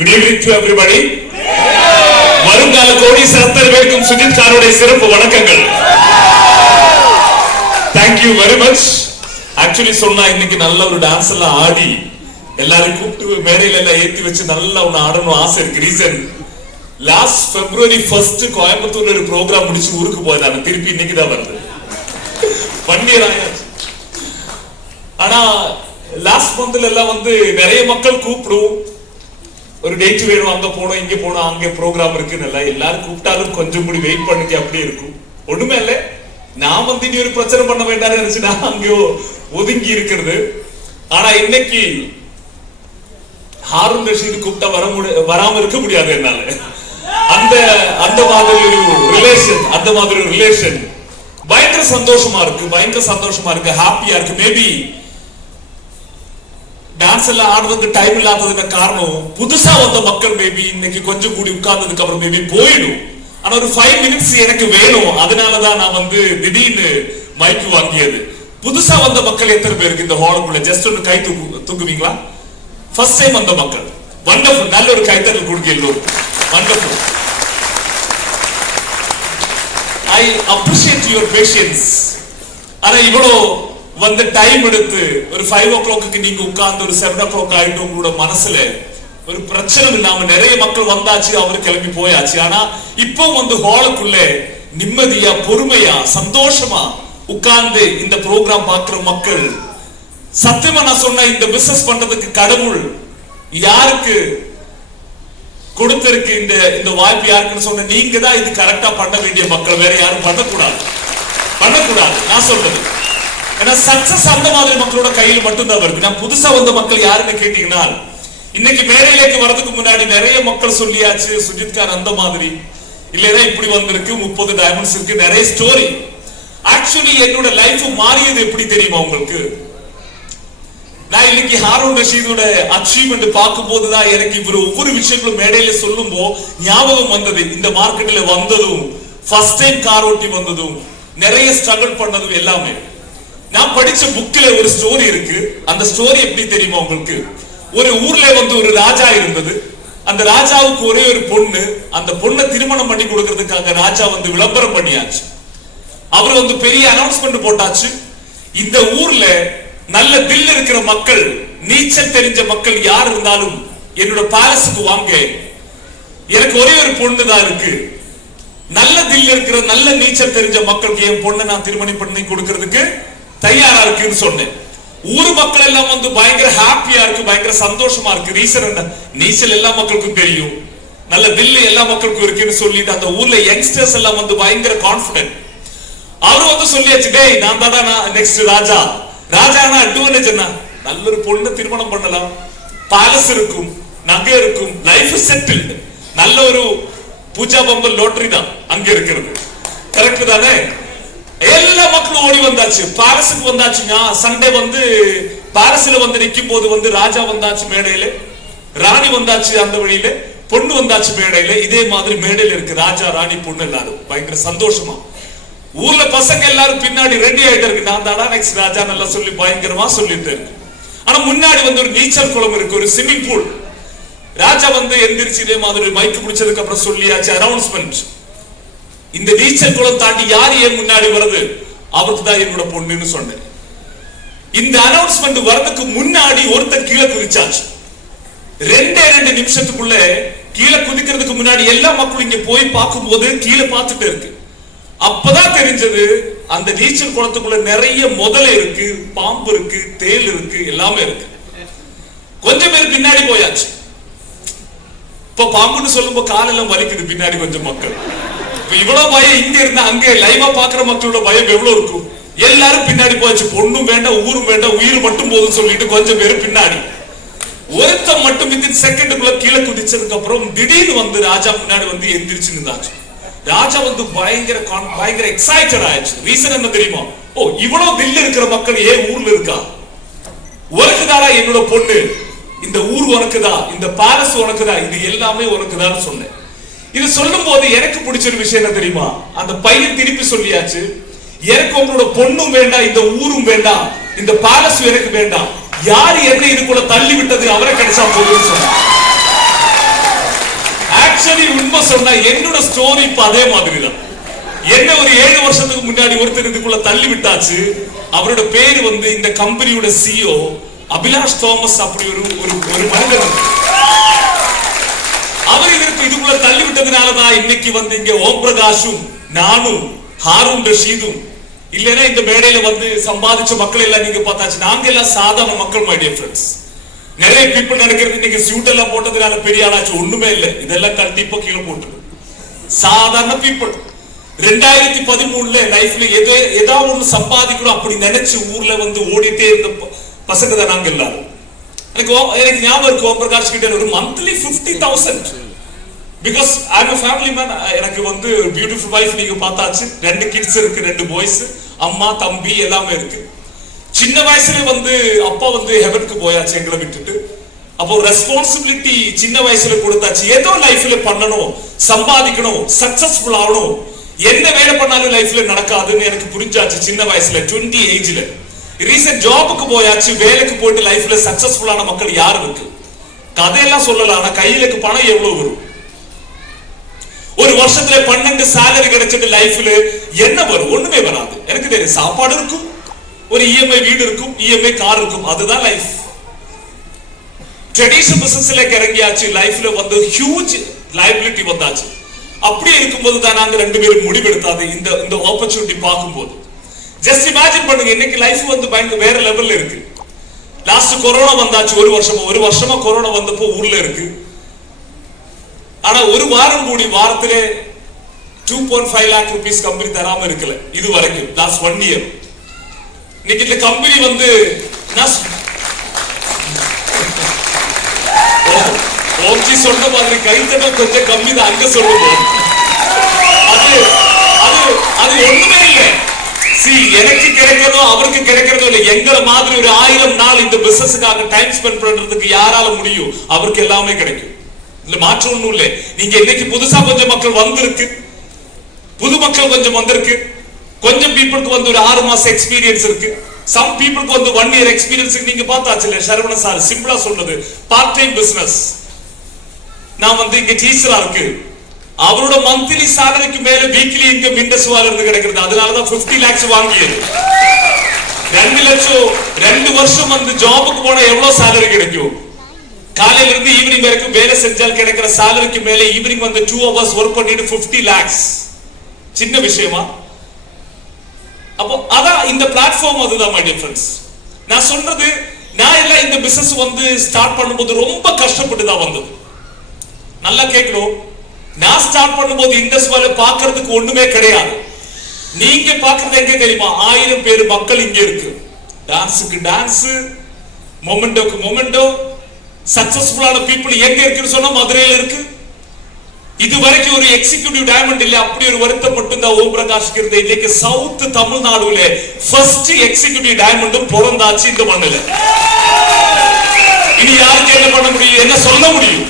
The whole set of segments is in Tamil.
Good evening to everybody. வருங்கால கோடீஸ்வரர் வேட்கும் சுஜித் சாருடைய சிறப்பு வணக்கங்கள். Thank you very much. Actually சொன்னா இன்னைக்கு நல்ல ஒரு டான்ஸ் எல்லாம் ஆடி எல்லாரும் கூப்பிட்டு மேடையில எல்லாம் ஏத்தி வச்சு நல்லா ஒன்னு ஆடணும் ஆசை இருக்கு. ரீசன் லாஸ்ட் February 1st கோயம்புத்தூர்ல ஒரு ப்ரோக்ராம் முடிச்சு ஊருக்கு போயதான திருப்பி இன்னைக்கு தான் வருது. பன்னீராயாச்சு. ஆனா லாஸ்ட் மந்த்ல எல்லாம் வந்து நிறைய மக்கள் கூப்பிடும். ஒரு டேட் வேணும், அங்க போனோம் இங்க போனோம் அங்க ப்ரோக்ராம் இருக்குன்னு எல்லாரும் கூப்பிட்டாலும் கொஞ்சம் கூடி வெயிட் பண்ணிட்டு அப்படியே இருக்கும். ஒண்ணுமே இல்ல, நான் வந்து இனி ஒரு பிரச்சனை பண்ண வேண்டாம்னு நினைச்சு நான் அங்கே ஒதுங்கி இருக்கிறது. ஆனா இன்னைக்கு ஹாரூன் ரஷீத் கூப்பிட்டா வராம இருக்க முடியாது என்னால. அந்த மாதிரி ஒரு ரிலேஷன் பயங்கர சந்தோஷமா இருக்கு, ஹாப்பியா இருக்கு. மேபி டான்ஸ் எல்லாம் ஆடுறதுக்கு டைம் இல்லாததுக்கு காரணம் புதுசா வந்த மக்கள் மேபி இன்னைக்கு கொஞ்சம் கூடி உட்கார்ந்ததுக்கு அப்புறம் மேபி போயிடும். ஆனா ஒரு 5 minutes எனக்கு வேணும், அதனாலதான் நான் வந்து திடீர்னு மைக்கு வாங்கியது. புதுசா வந்த மக்கள் எத்தனை பேருக்கு இந்த ஹாலுக்குள்ள ஜஸ்ட் ஒரு கை தூக்குவீங்களா? ஃபர்ஸ்ட் டைம் வந்த மக்கள் வண்டர்ஃபுல், நல்ல ஒரு கைத்தறல் கொடுக்க எல்லோரும். Wonderful. I appreciate your patience. ஆனா இவ்வளோ வந்து டைம் எடுத்து ஒரு 5 o'clock நீங்க உட்கார்ந்து ஒரு 7 o'clock ஆயிட்டு உங்களோட மனசுல ஒரு பிரச்சனை இல்லாம நிறைய மக்கள் வந்தாச்சு, அவரு கிளம்பி போயாச்சு. ஆனா இப்போ வந்து ஹாலுக்குள்ள நிம்மதியா பொறுமையா சந்தோஷமா உட்கார்ந்து இந்த ப்ரோக்ராம் பார்க்கிற மக்கள், சத்தியமா நான் சொன்ன இந்த பிசினஸ் பண்றதுக்கு கடவுள் யாருக்கு கொடுத்திருக்கு இந்த வாய்ப்பு யாருக்குன்னு சொன்ன நீங்க தான் இது கரெக்டா பண்ண வேண்டிய மக்கள், வேற யாரும் பண்ணக்கூடாது. நான் சொல்றது ஏன்னா சக்சஸ் அந்த மாதிரி மக்களோட கையில் மட்டும்தான் வருது. நான் புதுசா வந்த மக்கள் யாருன்னு கேட்டீங்கன்னா இன்னைக்கு மேடையிலேக்கு வரதுக்கு முன்னாடி நிறைய மக்கள் சொல்லியாச்சு சுஜித் கார் அந்த மாதிரி இல்லைன்னா இப்படி வந்திருக்கு, 30 டைமண்ட்ஸ் இருக்கு, நிறைய ஸ்டோரி. ஆக்சுவலி என்னோட லைஃப் மாறியது எப்படி தெரியுமா உங்களுக்கு? நான் இன்னைக்கு ஹாரூன் ரஷீதோட அச்சீவ்மெண்ட் பார்க்கும் போதுதான் எனக்கு இவர் ஒவ்வொரு விஷயங்களும் மேடையில சொல்லும் போது ஞாபகம் வந்தது. இந்த மார்க்கெட்ல வந்ததும் ஃபர்ஸ்ட் டைம் கார் ஓட்டி வந்ததும் நிறைய ஸ்ட்ரகிள் பண்ணதும் எல்லாமே. நான் படிச்ச புக்ல ஒரு ஸ்டோரி இருக்கு. அந்த ஸ்டோரி எப்படி தெரியுமா உங்களுக்கு? ஒரு ஊர்ல வந்து ஒரு ராஜா இருந்தது. அந்த ராஜாவுக்கு ஒரே ஒரு பொண்ணு. அந்த பொண்ணை திருமணம் பண்ணி கொடுக்கிறதுக்காக ராஜா வந்து விளம்பரம் பண்ணியாச்சு. அவர் வந்து பெரிய அனௌன்ஸ்மெண்ட் போட்டாச்சு. இந்த ஊர்ல நல்ல தில் இருக்கிற மக்கள், நீச்சல் தெரிஞ்ச மக்கள் யார் இருந்தாலும் என்னோட பேலஸுக்கு வாங்க, எனக்கு ஒரே ஒரு பொண்ணு தான் இருக்கு, நல்ல தில் இருக்கிற நல்ல நீச்சல் தெரிஞ்ச மக்களுக்கு என் பொண்ணை நான் திருமணம் பண்ணி கொடுக்கிறதுக்கு தயாரா இருக்குன்னு சொன்னேன். ஊர் மக்கள் எல்லாம் வந்து பயங்கர ஹாப்பியா இருக்கு, பயங்கர சந்தோஷமா இருக்கு. ரீசன் என்ன? நீச்சல் எல்லா மக்களுக்கும் தெரியும், நல்ல தில்லு எல்லா மக்களுக்கும் இருக்குன்னு சொல்லிட்டு அந்த ஊர்ல யங்ஸ்டர்ஸ் எல்லாம் வந்து பயங்கர கான்பிடென்ட். அவரும் வந்து சொல்லியாச்சு, டேய் நான் தாடா நெக்ஸ்ட் ராஜானா அட்வான்டேஜ் என்ன? நல்ல ஒரு பொண்ணு திருமணம் பண்ணலாம், பேலஸ் இருக்கும், நகை இருக்கும், லைஃப் செட்டில்டு, நல்ல ஒரு பூஜா பம்பல் லோட்டரி தான் அங்க இருக்கிறது. கரெக்ட் தானே? எல்லா மக்களும் ஓடி வந்தாச்சு, பாரஸுக்கு வந்தாச்சு. சண்டே வந்து பாரஸ்ல வந்து நிக்கும் போது வந்து ராஜா வந்தாச்சு மேடையில, ராணி வந்தாச்சு அந்த வழியில, பொண்ணு வந்தாச்சு மேடையில. இதே மாதிரி மேடையில இருக்கு ராஜா ராணி பொண்ணு எல்லாரும் பயங்கர சந்தோஷமா. ஊர்ல பசங்க எல்லாரும் பின்னாடி ரெடி ஆயிட்டு இருக்கு, நான் தாடா நெக்ஸ்ட் ராஜா நல்லா சொல்லி பயங்கரமா சொல்லிட்டு இருக்கு. ஆனா முன்னாடி வந்து ஒரு நீச்சல் குளம் இருக்கு, ஒரு ஸ்விம்மிங் பூல். ராஜா வந்து எந்திரிச்சு இதே மாதிரி மைக்கு பிடிச்சதுக்கு அப்புறம் சொல்லியாச்சு அனௌன்ஸ்மெண்ட், இந்த நீச்சல் குளம் தாண்டி யார் ஏன் முன்னாடி வருது, அவருக்கு தான் என்னோட பொண்ணுன்னு சொன்னேன். இந்த அனௌன்ஸ்மெண்ட் வரதுக்கு முன்னாடி ஒருத்தர் கீழே குதிச்சாச்சு. 2 நிமிஷத்துக்குள்ள கீழே குதிக்கிறதுக்கு முன்னாடி எல்லா மக்களும் இங்க போய் பார்க்கும் போது கீழே பார்த்துட்டு இருக்கு. அப்பதான் தெரிஞ்சது அந்த நீச்சல் குளத்துக்குள்ள நிறைய முதலை இருக்கு, பாம்பு இருக்கு, தேல் இருக்கு, எல்லாமே இருக்கு. கொஞ்சம் பேர் பின்னாடி போயாச்சு. இப்ப பாம்புன்னு சொல்லும்போது காலெல்லாம் வலிக்குது பின்னாடி கொஞ்சம் மக்கள். இவ்வளவு பயம் இங்க இருந்தா அங்க லைவா பாக்குற மக்களோட பயம் எவ்வளவு இருக்கும்? எல்லாரும் பின்னாடி போயாச்சு. பொண்ணும் வேண்டாம், ஊரும் வேண்டாம், உயிர் மட்டும் போதும் சொல்லிட்டு கொஞ்சம் பேர் பின்னாடி. ஒருத்தம் மட்டும் வித்தின் செகண்டுக்குள்ள கீழே குதிச்சதுக்கு அப்புறம் திடீர்னு வந்து ராஜா முன்னாடி வந்து எந்திரிச்சு நின்றாச்சு. ராஜா வந்து பயங்கர எக்ஸைட்டட் ஆயிடுச்சு. ரீசன் என்ன தெரியுமா? ஓ, இவ்வளவு தில் இருக்கிற மக்கள் ஏன் ஊர்ல இருக்கா? உனக்குதாடா என்னோட பொண்ணு, இந்த ஊர் உனக்குதான், இந்த பேலஸ் உனக்குதான், இது எல்லாமே உனக்குதான் சொன்னேன். இது சொல்லும் போது எனக்கு பிடிச்ச ஒரு விஷயம் என்ன தெரியுமா? அந்த பையன் திருப்பி சொல்லியாச்சு, எனக்கு உங்களோட பொண்ணும் வேண்டாம், இந்த ஊரும் வேண்டாம், இந்த பேலஸ் எனக்கு வேண்டாம், யார் என்ன இதுக்குள்ள தள்ளி விட்டது அவரை கிடைச்சா போதும்னு சொன்னார். ஆக்சுவலி உண்மை சொன்னா என்னோட ஸ்டோரி இப்ப அதே மாதிரி தான். என்ன ஒரு 7 வருஷத்துக்கு முன்னாடி ஒருத்தர் இதுக்குள்ள தள்ளி விட்டாச்சு. அவரோட பேரு வந்து இந்த கம்பெனியோட CEO அபிலாஷ் தாமஸ். அப்படி ஒரு மனிதர். அவர் இதுக்குள்ள தள்ளி விட்டதுனாலதான் இன்னைக்கு வந்து இங்க ஓம் பிரகாஷும் நானும் ஹாரூன் ரஷீதும் இல்லைன்னா இந்த மேடையில வந்து சம்பாதிச்ச மக்கள் எல்லாம் நீங்க பார்த்தாச்சு. நாங்க எல்லாம் சாதாரண மக்கள். மை டியர் ஃப்ரெண்ட்ஸ், நிறைய பீப்புள் நினைக்கிறது இன்னைக்கு சூட் எல்லாம் போட்டதுனால பெரிய ஆளாச்சு. ஒண்ணுமே இல்லை. இதெல்லாம் கழட்டி இப்ப கீழே போட்டு சாதாரண பீப்புள் 2013 லைஃப்ல ஏதாவது ஒண்ணு சம்பாதிக்கணும் அப்படி நினைச்சு ஊர்ல வந்து ஓடிட்டே இருந்த பசங்க தான் நாங்க எல்லாரும். எனக்கு ஞாபகம் இருக்கு, ஓம் பிரகாஷ் கிட்ட ஒரு monthly 50,000. Because I am a family man. எனக்கு வந்து பியூட்டிஃபுல் வைஃப் நீங்க பார்த்தாச்சு. 2 கிட்ஸ் இருக்கு, 2 பாய்ஸ், அம்மா தம்பி எல்லாமே இருக்கு. சின்ன வயசுல வந்து அப்பா வந்து ஹெவனுக்கு போயாச்சு எங்களை விட்டுட்டு. அப்போ ரெஸ்பான்சிபிலிட்டி சின்ன வயசுல கொடுத்தாச்சு. ஏதோ லைஃப்ல பண்ணணும், சம்பாதிக்கணும், சக்சஸ்ஃபுல் ஆகணும். என்ன வேலை பண்ணாலும் லைஃப்ல நடக்காதுன்னு எனக்கு புரிஞ்சாச்சு சின்ன வயசுல 20 ஏஜ்ல. ரீசன்ட் ஜாபுக்கு போயாச்சு. வேலைக்கு போயிட்டு லைஃப்ல சக்சஸ்ஃபுல்லான மக்கள் யாரு இருக்கு? கதையெல்லாம் சொல்லலாம். ஆனா கையிலுக்கு பணம் எவ்வளவு வரும்? ஒரு வருஷத்துல 12 salary கிடைச்சிட்டு லைஃப்ல என்ன வரும்? ஒண்ணுமே வராது. எனக்கு தெரியும், சாப்பாடு இருக்கும், ஒரு EMI வீடு இருக்கும், EMI கார் இருக்கும், அதுதான் லைஃப். ட்ரெடிஷனல் பிசினஸ்ல இறங்கியாச்சு. லைஃப்ல வந்து ஹியூஜ் லைபிலிட்டி வந்தாச்சு. அப்படியே இருக்கும்போது தான் நாங்க 2 பேரும் முடிவெடுத்தாது இந்த ஆப்பர்ச்சுனிட்டி பார்க்கும்போது. ஜஸ்ட் இமேஜின் பண்ணுங்க, இன்னைக்கு லைஃப் வந்து பயங்கர வேற லெவல்ல இருக்கு. லாஸ்ட் கொரோனா வந்தாச்சு. ஒரு வருஷமா கொரோனா வந்தப்போ ஊர்ல இருக்கு. ஆனா ஒரு வாரம் கூடி வாரத்திலே 2.5 lakh rupees கம்பெனி தராம இருக்கல இது வரைக்கும். Last 1 year. இன்னைக்கு இந்த கம்பெனி வந்து ஓம்ஜி சொன்ன மாதிரி கைத்தடம் கொஞ்சம் கம்மி தான். அங்க சொல்லுங்க, அது ஒண்ணுமே இல்லை. எனக்கு கிடைக்கிறதோ அவருக்கு கிடைக்கிறதோ இல்லை. எங்களை மாதிரி ஒரு 1000 நாள் இந்த பிசினஸுக்காக டைம் ஸ்பெண்ட் பண்றதுக்கு யாரால முடியும்? அவருக்கு எல்லாமே கிடைக்கும். இல்ல மாற்றம் ஒண்ணும் இல்லை. நீங்க இன்னைக்கு புதுசா கொஞ்சம் மக்கள் வந்திருக்கு, புது மக்கள் கொஞ்சம் வந்திருக்கு. கொஞ்சம் பீப்புளுக்கு வந்து ஒரு 6 மாசம் எக்ஸ்பீரியன்ஸ் இருக்கு. சம் பீப்புளுக்கு வந்து 1 year எக்ஸ்பீரியன்ஸ். நீங்க பார்த்தாச்சு இல்ல, சரவண சார் சிம்பிளா சொல்றது பார்ட் டைம் பிசினஸ். நான் வந்து இங்க டீச்சரா இருக்கு. அவரோட மந்த்லி சாலரிக்கு மேல வீக்லி இன்கம் இண்டஸ்வால இருந்து கிடைக்கிறது. அதனாலதான் 50 lakhs வாங்கியது. 2 லட்சம் 2 வருஷம் வந்து ஜாபுக்கு போனா எவ்வளவு சாலரி கிடைக்கும்? காலையில இருந்து ஈவினிங் வரைக்கும் வேலை செஞ்சால் கிடைக்கிற சாலரிக்கு மேல ஈவினிங் வந்து 2 hours ஒர்க் பண்ணிட்டு 50 lakhs சின்ன விஷயமா? அப்போ அதான் இந்த பிளாட்ஃபார்ம். அதுதான் மை டிஃபரன்ஸ். நான் சொல்றது, நான் எல்லாம் இந்த பிசினஸ் வந்து ஸ்டார்ட் பண்ணும்போது ரொம்ப கஷ்டப்பட்டு தான் வந்தது. நல்லா கேட்கணும். நான் ஸ்டார்ட் பண்ணும்போது இண்டஸ்ட்ரியில பாக்குறதுக்கு ஒண்ணுமே கிடையாது. நீங்க பாக்குறது எங்க தெரியுமா? 1000 பேர் மக்கள் இங்க இருக்கு. டான்ஸுக்கு டான்ஸ், மொமெண்டோக்கு மொமெண்டோ. சக்சஸ்ஃபுல்லான பீப்புள் எங்க இருக்குன்னு சொன்னா மதுரையில இருக்கு. இது வரைக்கும் ஒரு எக்ஸிகியூட்டிவ் டைமண்ட் இல்ல. அப்படி ஒரு வருத்தம் மட்டும் தான் ஓம் பிரகாஷ்க்கு இருந்த. இன்னைக்கு சவுத் தமிழ்நாடுல ஃபர்ஸ்ட் எக்ஸிகியூட்டிவ் டைமண்டும் பிறந்தாச்சு இந்த மண்ணுல. இனி யாருக்கு என்ன பண்ண முடியும்? என்ன சொல்ல முடியும்?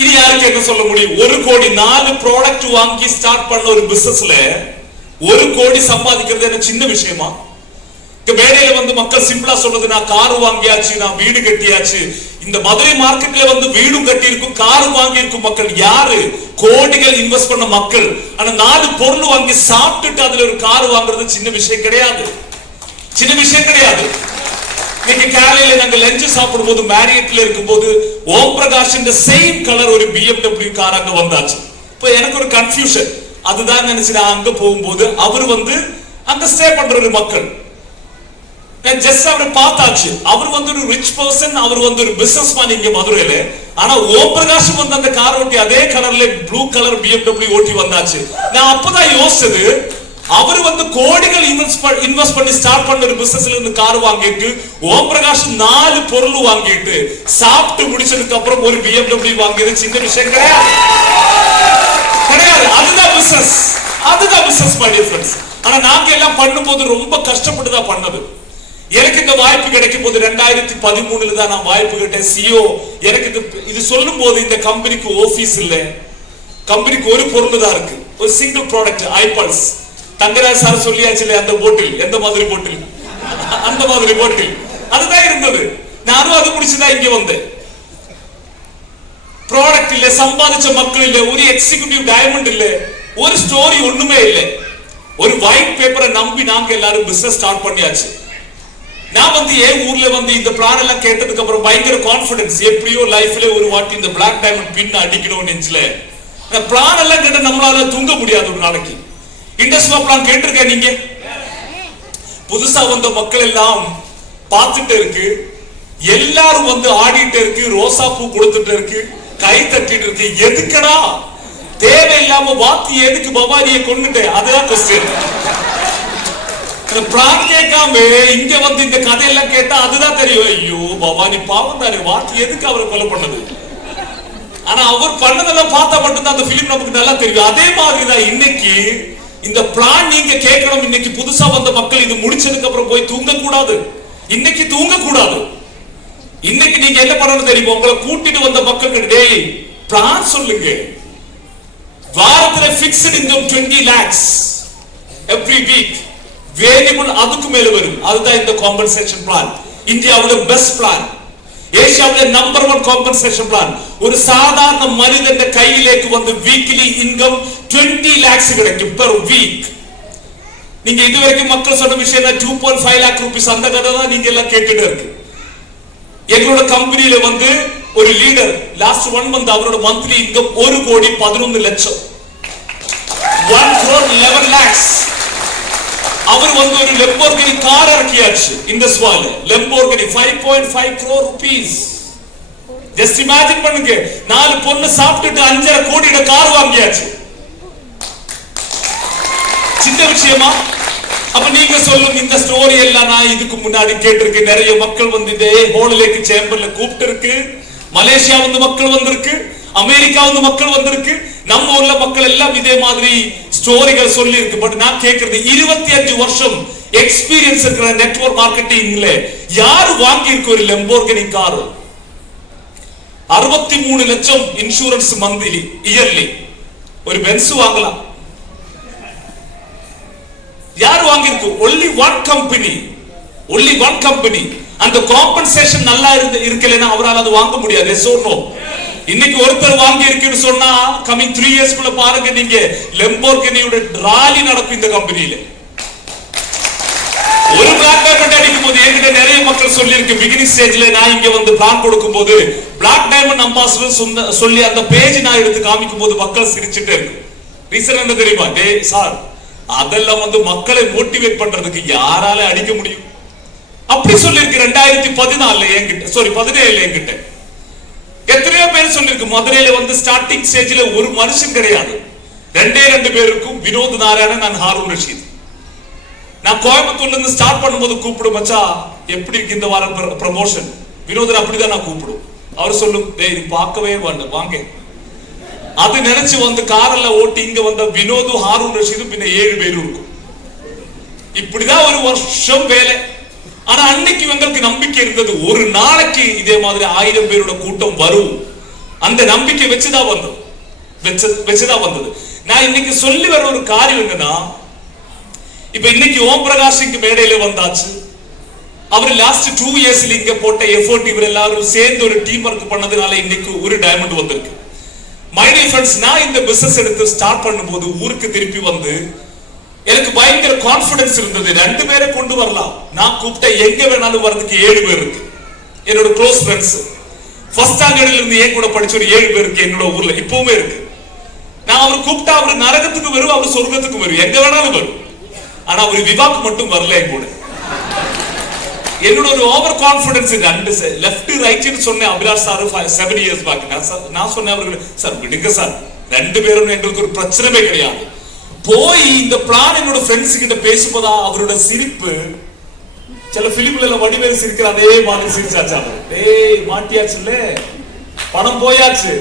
இனி யாருக்கு என்ன சொல்ல முடியும்? 1 கோடி 4 ப்ராடக்ட் வாங்கி ஸ்டார்ட் பண்ண ஒரு பிசினஸ்ல 1 கோடி சம்பாதிக்கிறது என்ன சின்ன விஷயமா? மேடையில வந்து மக்கள் சிம்பிளா சொல்றது, நான் கார் வாங்கியாச்சு, நான் வீடு கட்டியாச்சு. இந்த மதுரை மார்க்கெட்ல வந்து வீடும் கட்டி இருக்கும், காரும் வாங்கி இருக்கும் மக்கள் யாரு? கோடிகள் இன்வெஸ்ட் பண்ண மக்கள். ஆனா 4 பொருள் வாங்கி சாப்பிட்டுட்டு அதுல ஒரு கார் வாங்குறது சின்ன விஷயம் கிடையாது. சின்ன விஷயம் கிடையாது. இன்னைக்கு காலையில நாங்க லஞ்ச் சாப்பிடும் போது மேரியட்ல இருக்கும்போது ஓம் பிரகாஷ் இந்த சேம் கலர் ஒரு BMW கார் அங்க வந்தாச்சு. இப்போ எனக்கு ஒரு கன்ஃபியூஷன். அதுதான் நினைச்சு நான் அங்க போகும்போது அவர் வந்து அங்க ஸ்டே பண்ற ஒரு மக்கள் ஜஸ்ட் அவரை பார்த்தாச்சு. அவர் வந்து ஒரு ரிச் பர்சன், அவர் வந்து ஒரு பிசினஸ் மேன் இங்க மதுரையில. ஆனா ஓம் பிரகாஷும் வந்து அந்த கார் ஓட்டி அதே கலர்ல ப்ளூ கலர் BMW ஓட்டி வந்தாச்சு. நான் அப்பதான் யோசிச்சது, அவர் வந்து கோடிகள் இன்வெஸ்ட் பண்ணி ஸ்டார்ட் பண்ண ஒரு பிசினஸ்ல இருந்து கார் வாங்கிட்டு ஓம் பிரகாஷ் 4 பொருள் வாங்கிட்டு சாப்பிட்டு முடிச்சதுக்கு அப்புறம் ஒரு BMW வாங்கியது சின்ன விஷயம் கிடையாது. அதுதான் பிசினஸ். அதுதான் பிசினஸ் பை டிஃபரன்ஸ். ஆனா நாங்க எல்லாம் பண்ணும்போது ரொம்ப கஷ்டப்பட்டு தான் பண்ணது. எனக்கு இந்த வாய்ப்பு கிடைக்கும் போது 2013 தான் நான் வாய்ப்பு கேட்டேன். CEO எனக்கு இது சொல்லும் போது இந்த கம்பெனிக்கு ஆபீஸ் இல்ல, கம்பெனிக்கு ஒரு பொருள் தான் இருக்கு, ஒரு சிங்கிள் ப்ராடக்ட் ஐபல்ஸ். தங்கராஜ் சார் சொல்லியாச்சு அந்த போட்டில், எந்த மாதிரி போட்டில்? அந்த மாதிரி போட்டில் அதுதான் இருந்தது. நானும் அது முடிச்சுதான் இங்க வந்தேன். ப்ராடக்ட் இல்ல, சம்பாதிச்ச மக்கள் இல்ல, ஒரு எக்ஸிகியூட்டிவ் டைமண்ட் இல்ல, ஒரு ஸ்டோரி ஒண்ணுமே இல்ல. ஒரு ஒயிட் பேப்பரை நம்பி நாங்க எல்லாரும் பிசினஸ் ஸ்டார்ட் பண்ணியாச்சு. நான் என் ஊர்ல இந்த பிளான் எல்லாம் கேட்டதுக்கு அப்புறம் பயங்கர கான்பிடன்ஸ், எப்படியோ லைஃப்ல ஒரு வாட்டி இந்த பிளாக் டைமண்ட் பின் அடிக்கணும் நெஞ்சில. பிளான் எல்லாம் கேட்ட நம்மளால தூங்க முடியாது ஒரு நாளைக்கு. இண்டஸ்ட்ரியல் பிளான் கேட்டிருக்கேன் நீங்க? புதுசா வந்த மக்கள் எல்லாம் பார்த்துட்டு இருக்கு, எல்லாரும் ஆடிட்டு இருக்கு, ரோசா பூ கொடுத்துட்டு இருக்கு, கை தட்டிட்டு இருக்கு. எதுக்கடா தேவையில்லாம வாத்தி எதுக்கு பவானியை கொண்டுட்டு? அதுதான் கொஸ்டின். பிளான் கேட்காம இங்க இந்த கதையெல்லாம் கேட்டா அதுதான் தெரியும். ஐயோ பவானி பாவம் தானே, வாத்தி எதுக்கு அவரை கொலை பண்ணது? ஆனா அவர் பண்ணதெல்லாம் பார்த்தா மட்டும்தான் அந்த பிலிம் நமக்கு நல்லா தெரியும். அதே மாதிரிதான் இன்னைக்கு இந்த பிளான் நீங்க கேட்கணும். இன்னைக்கு புதுசா வந்த மக்கள் இது முடிச்சதுக்கு அப்புறம் போய் தூங்க கூடாது. இன்னைக்கு தூங்க கூடாது. இன்னைக்கு நீங்க என்ன பண்ணணும் தெரியுமா? உங்களை கூட்டிட்டு வந்த மக்கள் டேய் பிளான் சொல்லுங்க. வாரத்துல fixed income 20 lakhs every week, variable அதுக்கு மேல வரும். அதுதான் இந்த காம்பன்சேஷன் பிளான். இந்தியாவோட பெஸ்ட் பிளான், ஏசியாவுல நம்பர் 1 காம்பன்சேஷன் பிளான். ஒரு சாதாரண மனிதன் கையிலேக்கு வீக்லி இன்கம் 20 lakhs கிடைக்கும் per week. நீங்க இதுவரைக்கும் மக்கள் சொன்ன விஷயம் 2.5 lakh rupees, அந்த கதை தான் நீங்க எல்லாம் கேட்டுட்டு இருக்கு. எங்களோட கம்பெனியில ஒரு லீடர் லாஸ்ட் 1 month அவரோட மந்த்லி இன்கம் 1 கோடி 11 லட்சம், 1 crore 11 lakhs. அவர் ஒரு லெம்போர்கினி கார் இறக்கியாச்சு. இந்த ஸ்வால லெம்போர்கினி 5.5 crore rupees. ஜஸ்ட் இமேஜின் பண்ணுங்க, 4 பொண்ணு சாப்பிட்டுட்டு 5.5 கோடியோட கார் வாங்கியாச்சு. சின்ன விஷயமா? அப்ப நீங்க சொல்லுங்க, இந்த ஸ்டோரி எல்லாம் நான் இதுக்கு முன்னாடி கேட்டிருக்கேன். நிறைய மக்கள் இதே ஹோலிலேக்கு சேம்பர்ல கூப்பிட்டு இருக்கு. மலேசியா மக்கள் வந்திருக்கு, அமெரிக்கா மக்கள் வந்திருக்கு, நம்ம ஊர்ல மக்கள் எல்லாம் இதே மாதிரி ஸ்டோரிகள் சொல்லி இருக்கு. பட் நான் கேட்கிறது, 25 வருஷம் எக்ஸ்பீரியன்ஸ் இருக்கிற நெட்வொர்க் மார்க்கெட்டிங்ல யாரு வாங்கி இருக்கு ஒரு லெம்போர்கினி கார்? 63 லட்சம் இன்சூரன்ஸ் மந்த்லி இயர்லி. ஒரு பென்ஸ் வாங்கலாம். யார் வாங்கி இருக்கு? only one company. அந்த காம்பன்சேஷன் நல்லா இருக்கலனா அவரால் அது வாங்க முடியாது. Yes or no? இன்னைக்கு ஒருத்தர் வாங்கி இருக்குன்னு சொன்னா கமிங் 3 years குள்ள பாருங்க, நீங்க லெம்போர்கினியோட ராலி நடக்கும் இந்த கம்பெனியில. ஒரு பிளாக் டைமண்ட் அடிக்கும் போது என்கிட்ட நிறைய மக்கள் சொல்லி இருக்கு, பிகினிங் ஸ்டேஜ்ல நான் இங்க பிளான் கொடுக்கும் போது பிளாக் டைமண்ட் அம்பாசிடர் சொல்லி அந்த பேஜ் நான் எடுத்து காமிக்கும் போது மக்கள் சிரிச்சுட்டே இருக்கு. ரீசன் என்ன தெரியுமா? டேய் சார், அதெல்லாம் மக்களை மோட்டிவேட் பண்றதுக்கு யாரால அடிக்க முடியும்? அப்படி சொல்லிருக்கு 2014 என்கிட்ட, சாரி 17 என்கிட்ட. எத்தனையோ பேர் சொல்லிருக்கு. மதுரையில ஸ்டார்டிங் ஸ்டேஜ்ல ஒரு மனுஷன் கிடையாது, 2 பேர் இருக்கும், வினோத் நாராயணன், நான் ஹாரூன் ரஷீத். நான் கோயம்புத்தூர்ல இருந்து ஸ்டார்ட் பண்ணும்போது கூப்பிடும், மச்சா எப்படி இருக்கு இந்த வாரம் ப்ரமோஷன்? வினோதன் அப்படிதான் நான் கூப்பிடும். அவர் சொல்லும், டேய் இது பார்க்கவே வேண்டாம் வாங்க. அது நினைச்சு கார்ல ஓட்டி இங்க வினோது, ஹாரூன் ரஷீது, பின்ன 7 பேரும் இருக்கும். இப்படிதான் ஒரு வருஷம் வேலை. ஆனா அன்னைக்கு எங்களுக்கு நம்பிக்கை இருந்தது, ஒரு நாளைக்கு இதே மாதிரி 1000 பேரோட கூட்டம் வரும். அந்த நம்பிக்கை வச்சுதான் வந்தது. நான் இன்னைக்கு சொல்லி வர ஒரு காரியம் என்னன்னா, இப்ப இன்னைக்கு ஓம் பிரகாஷ் இங்க மேடையில வந்தாச்சு. அவர் லாஸ்ட் 2 இயர்ஸ்ல இங்க போட்ட எஃபோர்ட், இவர் எல்லாரும் சேர்ந்து ஒரு டீம் ஒர்க் பண்ணதுனால இன்னைக்கு ஒரு டைமண்ட் வந்திருக்கு. மை டியர் ஃப்ரெண்ட்ஸ், நான் இந்த பிசினஸ் எடுத்து ஸ்டார்ட் பண்ணும்போது ஊருக்கு திருப்பி எனக்கு பயங்கர கான்பிடன்ஸ் இருந்தது. 2 பேரை கொண்டு வரலாம், நான் கூப்பிட்ட எங்க வேணாலும் வரதுக்கு 7 பேர் இருக்கு. என்னோட க்ளோஸ் ஃப்ரெண்ட்ஸ், ஃபர்ஸ்ட் ஸ்டாண்டர்ட்ல இருந்து என் கூட படிச்ச ஒரு 7 பேர் இருக்கு என்னோட ஊர்ல, இப்பவுமே இருக்கு. நான் அவர் கூப்பிட்டா அவர் நரகத்துக்கு வரும், அவர் சொர்க்கத்துக்கு வரும், எங்க வேணாலும் வரும். ஆனா அவர் விவாக்கு மட்டும் வரல என் கூட. என்னோட ஒரு ஓவர் கான்பிடன்ஸ் லெஃப்ட் ரைட் சொன்ன அபிலாஷ் சார் 7 இயர்ஸ் பேக். நான் சொன்னேன் அவர்கள், சார் விடுங்க சார், 2 பேரும் எங்களுக்கு ஒரு பிரச்சனையே கிடையாது. போய் இந்த பிளான் என்னோட ஃப்ரெண்ட்ஸ் கிட்ட பேசும்போதா அவரோட சிரிப்பு, சில பிலிம்ல வடிவேல் சிரிக்கிற அதே மாதிரி சிரிச்சாச்சு. அவர் டேய் மாட்டியாச்சுல்ல, பணம் போயாச்சு.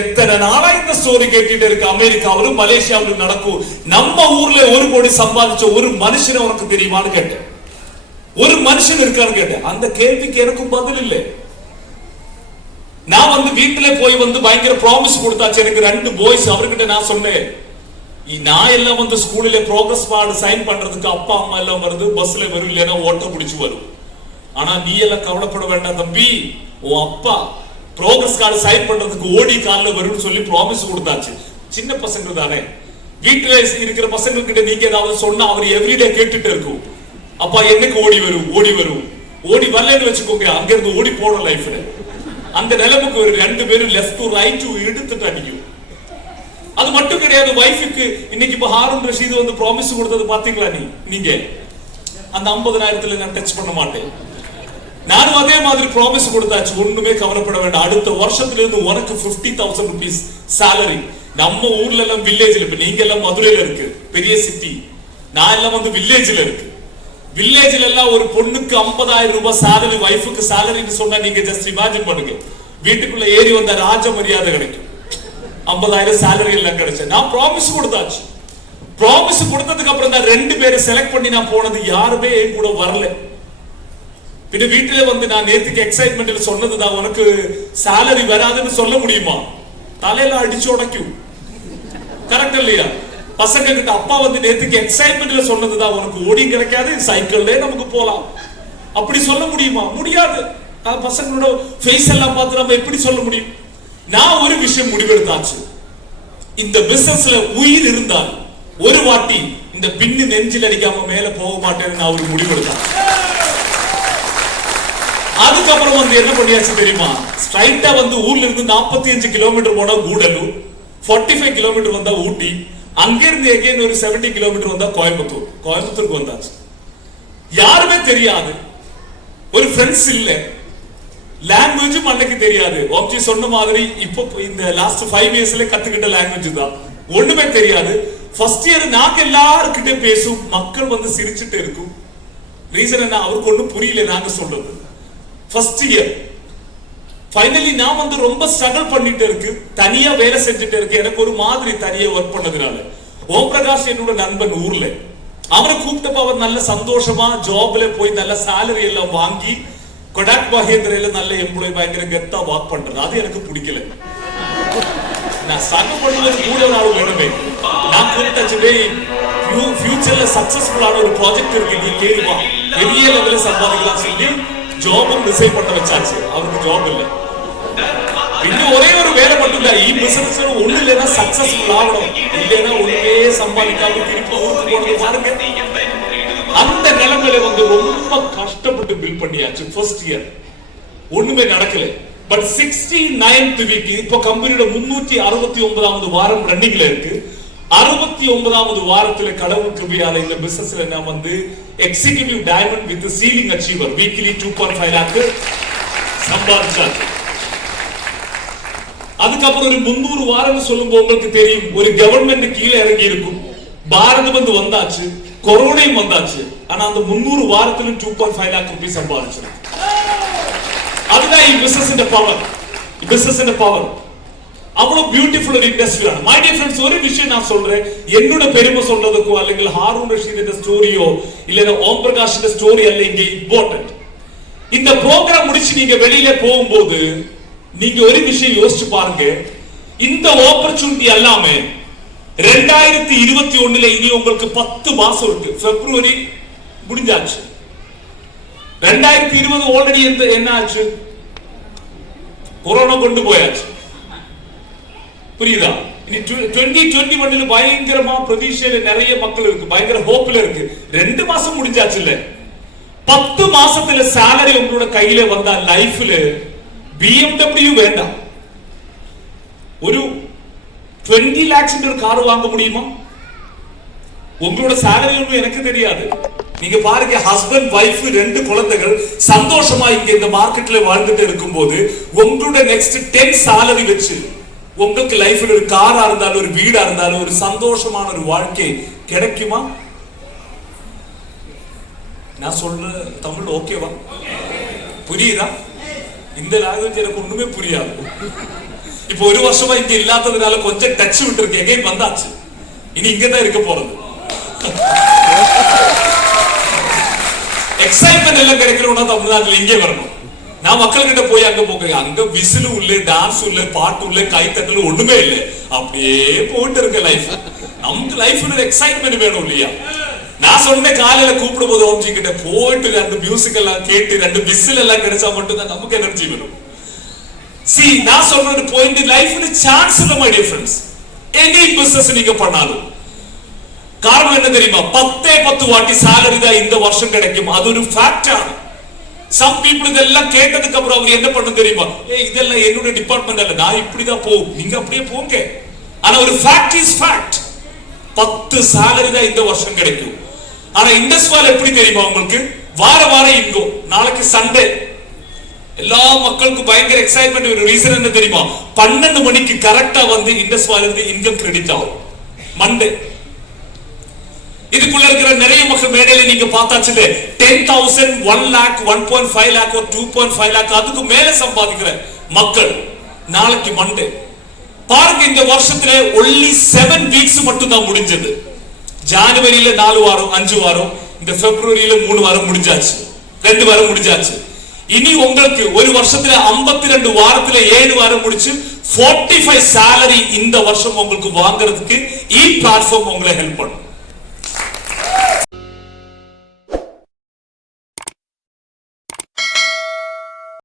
எத்தனை நாளா இந்த ஸ்டோரி கேட்டுட்டு இருக்கு. அமெரிக்காவிலும் மலேசியாவிலும் நடக்கும். நம்ம ஊர்ல 1 கோடி சம்பாதிச்ச ஒரு மனுஷனை உனக்கு தெரியுமான்னு கேட்டேன். ஒரு மனுஷன் இருக்கான்னு கேட்டேன். அந்த கேள்விக்கு எனக்கும் பதில் இல்லை. நான் வீட்டுல போய் பயங்கர ப்ராமிஸ் கொடுத்தாச்சு. எனக்கு 2 பாய்ஸ். அவர்கிட்ட நான் சொன்னேன், நான் எல்லாம் ஸ்கூல்ல ப்ரோக்ரஸ் கார்டு சைன் பண்றதுக்கு அப்பா அம்மா எல்லாம் வருது, பஸ்ல வரும், இல்லைன்னா ஓட்ட பிடிச்சு வரும். ஆனா நீ எல்லாம் கவலைப்பட வேண்டாம் தம்பி, உன் அப்பா ப்ரோக்ரஸ் கார்டு சைன் பண்றதுக்கு ஓடி காலில் வரும்னு சொல்லி ப்ராமிஸ் கொடுத்தாச்சு. சின்ன பசங்க தானே, வீட்டுல இருக்கிற பசங்க கிட்ட நீங்க ஏதாவது சொன்னா அவர் எவ்ரிடே கேட்டுட்டு இருக்கும், அப்பா என்னைக்கு ஓடி வரும் ஓடி வரும். ஓடி வரலன்னு வச்சுக்கோங்க, அங்க இருந்து ஓடி போன லைஃப்ல அந்த நிலைமைக்கு ஒரு 2 பேரும் லெஃப்ட் டு ரைட் எடுத்துட்டு அடிக்கும். அது மட்டும் கிடையாது, வைஃபுக்கு இன்னைக்கு இப்ப ஹாரூன் ரஷீத் வந்து ப்ராமிஸ் கொடுத்தது பாத்தீங்களா? நீங்க அந்த 50,000 நான் டச் பண்ண மாட்டேன். நானும் அதே மாதிரி ப்ராமிஸ் கொடுத்தாச்சு, ஒண்ணுமே கவலைப்பட வேண்டாம், அடுத்த வருஷத்துல இருந்து உனக்கு 50,000 rupees salary. நம்ம ஊர்ல எல்லாம் வில்லேஜ்ல, இப்ப நீங்க எல்லாம் மதுரையில இருக்கு பெரிய சிட்டி, நான் எல்லாம் வந்து வில்லேஜ்ல இருக்கு. வில்லேஜ்ல எல்லாம் ஒரு பொண்ணுக்கு 50,000 ரூபாய் salary, வைஃபுக்கு salary சொன்னா நீங்க ஜஸ்ட் இமேஜின் பண்ணுங்க, வீட்டுக்குள்ள ஏறி வந்த ராஜ மரியாதை கிடைக்கும். 50,000 salary எல்லாம் கிடைச்சு. நான் ப்ராமிஸ் கொடுத்தாச்சு. ப்ராமிஸ் கொடுத்ததுக்கு அப்புறம் தான் 2 பேரை செலக்ட் பண்ணி நான் போனது, யாருமே என் கூட வரல. பின்ன வீட்டுல வந்து நான் நேத்துக்கு எக்ஸைட்மெண்ட்ல சொன்னதுதான், உனக்கு salary வராதுன்னு சொல்ல முடியுமா? தலையில அடிச்சு உடைக்கும். கரெக்ட் இல்லையா? பசங்க கிட்ட அப்பா வந்து நேத்துக்கு எக்ஸைட்மெண்ட்ல சொன்னதுதான், உனக்கு ஓடி கிடைக்காது, சைக்கிள்ல நமக்கு போலாம், அப்படி சொல்ல முடியுமா? முடியாது. பசங்களோட ஃபேஸ் எல்லாம் பார்த்து நம்ம எப்படி சொல்ல முடியும்? நான் ஒரு விஷயம் முடிவெடுத்தாச்சு, இந்த பிசினஸ்ல உயிர் இருந்தால் ஒரு வாட்டி இந்த பின்னு நெஞ்சில் அடிக்காம மேல போக மாட்டேன்னு நான் ஒரு முடிவெடுத்தேன். அதுக்கப்புறம் வந்து என்ன பண்ணியாச்சு தெரியுமா? ஸ்ட்ரைட்டா வந்து ஊர்ல இருந்து 45 கிலோமீட்டர் போனா கூடலூர், 45 கிலோமீட்டர் வந்தா ஊட்டி, அங்கிருந்து எகைன் ஒரு 70 கிலோமீட்டர் வந்தா கோயம்புத்தூர். கோயம்புத்தூருக்கு வந்தாச்சு. யாருமே தெரியாது, ஒரு ஃப்ரெண்ட்ஸ் இல்ல, லாங்குவேஜும் அன்னைக்கு தெரியாது. ஓப்ஜி சொன்ன மாதிரி இப்போ இந்த லாஸ்ட் 5 இயர்ஸ்ல கத்துக்கிட்ட லாங்குவேஜ் தான், ஒண்ணுமே தெரியாது. ஃபர்ஸ்ட் இயர் நாங்க எல்லாருக்கிட்டே பேசும், மக்கள் வந்து சிரிச்சுட்டு இருக்கும். ரீசன் என்ன? அவருக்கு ஒண்ணும் புரியல நாங்க சொல்றது. ஃபர்ஸ்ட் இயர் ஃபைனலி நான் வந்து ரொம்ப ஸ்ட்ரகிள் பண்ணிட்டு இருக்கு, தனியா வேலை செஞ்சுட்டு இருக்கு. எனக்கு ஒரு மாதிரி தனியா ஒர்க் பண்ணதுனால ஓம் பிரகாஷ் என்னோட நண்பன் ஊர்ல, அவரை கூப்பிட்டப்ப அவர் நல்ல சந்தோஷமா ஜாப்ல போய் நல்ல salary எல்லாம் வாங்கி கொடாக் மஹேந்திரால நல்ல எம்ப்ளாய் பயங்கர கெத்தா வாக் பண்றது. அது எனக்கு பிடிக்கல. நான் ஸ்ட்ரகிள் பண்ணுவது கூட ஒரு ஆள் வேணுமே. நான் கூப்பிட்டே ஃபியூச்சர்ல சக்சஸ்ஃபுல்லான ஒரு ப்ராஜெக்ட் இருக்கு, நீ கேளுமா, பெரிய லெவல்ல சம்பாதிக்கலாம் சொல்லி ஜாபும் டிசைட் பண்ண வச்சாச்சு. அவருக்கு ஜாப் இல்லை, இன்னும் ஒரே ஒரு வேலை மட்டும் இல்ல, இந்த பிசினஸ் ஒண்ணு இல்லைன்னா சக்சஸ்ஃபுல் ஆகணும், இல்லைன்னா ஒண்ணுமே சம்பாதிக்காம திருப்பி ஊருக்கு போறது பாருங்க. அந்த நிலைமையில வந்து ரொம்ப கஷ்டப்பட்டு பில் பண்ணியாச்சு. ஃபர்ஸ்ட் இயர் ஒண்ணுமே நடக்கல. பட் 69th வீக் இப்ப கம்பெனியோட 369வது வாரம் ரன்னிங்ல இருக்கு. 69வது வாரத்துல கடவுள் கிருபையால இந்த பிசினஸ்ல நான் வந்து executive diamond with ceiling achiever weekly 2.5 lakh சம்பாதிச்சாச்சு. அதுக்கப்புறம் ஒரு 300 வாரம் சொல்லும் போது உங்களுக்கு தெரியும், ஒரு கவர்மெண்ட் கீழே இறங்கி இருக்கும், பாரதம் வந்து வந்தாச்சு, கொரோனையும் வந்தாச்சு. ஆனா அந்த 300 வாரத்துல 2.5 lakh rupees சம்பாதிச்சிருக்கு. அதுதான் இந்த பிசினஸ் பவர். பிசினஸ் பவர் அவ்வளவு பியூட்டிஃபுல் ஒரு இண்டஸ்ட்ரி. மை டியர் ஃப்ரெண்ட்ஸ், ஒரு விஷயம் நான் சொல்றேன், என்னோட பெருமை சொல்றதுக்கோ அல்லது ஹாரூன் ரஷீத் ஸ்டோரியோ இல்ல ஓம் பிரகாஷ் ஸ்டோரி அல்ல இங்க இம்பார்ட்டன்ட். இந்த ப்ரோக்ராம் முடிச்சு நீங்க வெளியில போகும்போது நீங்க ஒரு விஷயம் யோசிச்சு பாருங்க, இந்த ஆப்பர்ச்சுனிட்டி எல்லாமே 2021ல இனி உங்களுக்கு 10 மாசம் இருக்கு. பிப்ரவரி முடிஞ்சாச்சு, 2020 ஆல்ரெடி என்ன ஆச்சு? கொரோனா கொண்டு போயாச்சு. புரியுதா? இனி 2021 பயங்கரமா பிரதீட்சையில நிறைய மக்கள் இருக்கு, பயங்கர ஹோப்ல இருக்கு. 2 மாசம் முடிஞ்சாச்சு இல்ல, 10 மாசத்துல salary உங்களோட கையில வந்தா லைஃப்ல BMW வேண்டாம், ஒரு 20 lakhs ஒரு கார் வாங்க முடியுமா? உங்களோட salary ஒன்றும் எனக்கு தெரியாது. நீங்க பாருங்க, ஹஸ்பண்ட் வைஃப் 2 குழந்தைகள் சந்தோஷமா இங்க இந்த மார்க்கெட்ல வாழ்ந்துட்டு இருக்கும்போது உங்களோட நெக்ஸ்ட் 10 salary வச்சு உங்களுக்கு லைஃப்ல ஒரு காரா இருந்தாலும் ஒரு வீடா இருந்தாலும் ஒரு சந்தோஷமான ஒரு வாழ்க்கை கிடைக்குமா? நான் சொல்ற தமிழ் ஓகேவா? புரியுதா? இந்த லாங்குவேஜ் எனக்கு ஒண்ணுமே புரியாது. இப்போ ஒரு வருஷமா இங்க இல்லாததுனால கொஞ்சம் டச் விட்டு இருக்கு, எகைன் வந்தாச்சு, இனி இங்கதான் இருக்க போறது. எக்ஸைட்மெண்ட் எல்லாம் கிடைக்கணும்னா தமிழ்நாட்டுல இங்கே வரணும். நான் மக்கள் கிட்ட போய் அங்க போக, அங்க விசிலு உள்ள, டான்ஸ் உள்ள, பாட்டு உள்ள, கைத்தட்டல் ஒண்ணுமே இல்லை, அப்படியே போயிட்டு இருக்க லைஃப். நமக்கு லைஃப்ல ஒரு எக்ஸைட்மெண்ட் வேணும் இல்லையா? நான் சொன்ன காலையில கூப்பிடும் போது ஓம்ஜி கிட்ட போயிட்டு 2 மியூசிக் எல்லாம் கேட்டு 2 விசில் எல்லாம் கிடைச்சா மட்டும்தான் நமக்கு எனர்ஜி வரும். see நான் சொல்றது பாயிண்ட் லைஃப்ல சான்ஸ் இல்ல my dear friends any business நீங்க பண்ணாலும் காரணம் என்ன தெரியுமா 10 வாட்டி salary தான் இந்த வருஷம் கிடைக்கும் அது ஒரு ஃபேக்டா some people இதெல்லாம் கேட்டதுக்கு அப்புறம் அவங்க என்ன பண்ணணும் தெரியுமா இதெல்லாம் என்னோட டிபார்ட்மென்ட் அல்ல நான் இப்படி தான் போகும் நீங்க அப்படியே போங்க ஆனா ஒரு ஃபேக்ட் இஸ் ஃபேக்ட் 10 salary தான் இந்த வருஷம் கிடைக்கும் ஆனா இண்டஸ்வால் எப்படி தெரியுமா உங்களுக்கு வாரம் இங்கோ நாளைக்கு சண்டே எல்லா மக்களுக்கும் பயங்கர எக்ஸைட்மென்ட் ஒரு ரீசன் என்ன தெரியுமா 12 மணிக்கு கரெக்ட்டா வந்து இண்டஸ்வால் இருந்து இன்கம் கிரெடிட் ஆகும் மண்டே இதுக்குள்ள இருக்கிற நிறைய மக்கள் மேடையில நீங்க பார்த்தாச்சு 10,000 1 lakh 1.5 lakh or 2.5 lakh அதுக்கு மேல சம்பாதிக்கிற மக்கள் நாளைக்கு மண்டே பாருங்க இந்த வருஷத்துல only 7 weeks மட்டும் தான் முடிஞ்சது ஜனவரியில 4 வாரம் 5 வாரம் இந்த பிப்ரவரியில 3 வாரம் முடிஞ்சாச்சு 2 வாரம் முடிஞ்சாச்சு இனி உங்களுக்கு ஒரு வருஷத்துல 52 வாரத்துல 7 வாரம் முடிச்சு 45 salary இந்த வருஷம் உங்களுக்கு வாங்குறதுக்கு பிளாட்ஃபார்ம் உங்களை ஹெல்ப் பண்ணும்